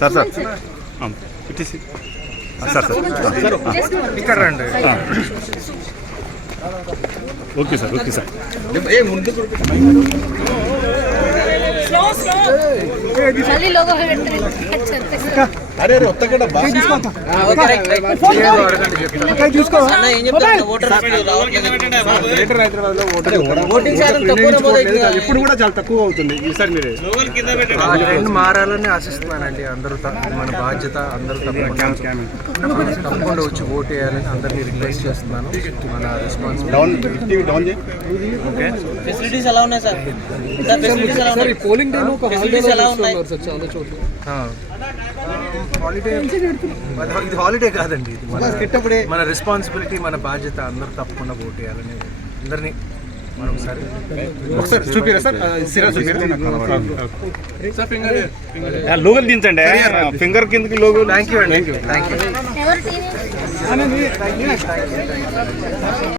Sir sir పెట్టేసి sir sir ఇక్కడ రండి. Okay sir okay sir. అరే ఒత్తగడ ఎప్పుడు కూడా చాలా తక్కువ అవుతుంది ఈసారి మీరు ట్రెండ్ మారాలని ఆశిస్తున్నానండి. అందరూ మన బాధ్యత, అందరూ తప్పకుండా వచ్చి ఓటు వేయాలని అందరినీ రిక్వెస్ట్ చేస్తున్నాను. మన రెస్పాన్సిబిలిటీ. ఫెసిలిటీస్ ఎలా ఉన్నాయి సార్? పోలింగ్ డే ఫెసిలిటీస్ ఎలా ఉన్నాయి సార్? చాలా చోట్ల హాలిడే. ఇది హాలిడే కాదండి, ఇది మన రెస్పాన్సిబిలిటీ, మన బాధ్యత. అందరూ తప్పకుండా ఓటు వేయాలని అందరినీ ఒకసారి చూపిరా సార్. లోగో దించండి, ఫింగర్ కిందకి లోగో. థ్యాంక్ యూ అండి. Thank you.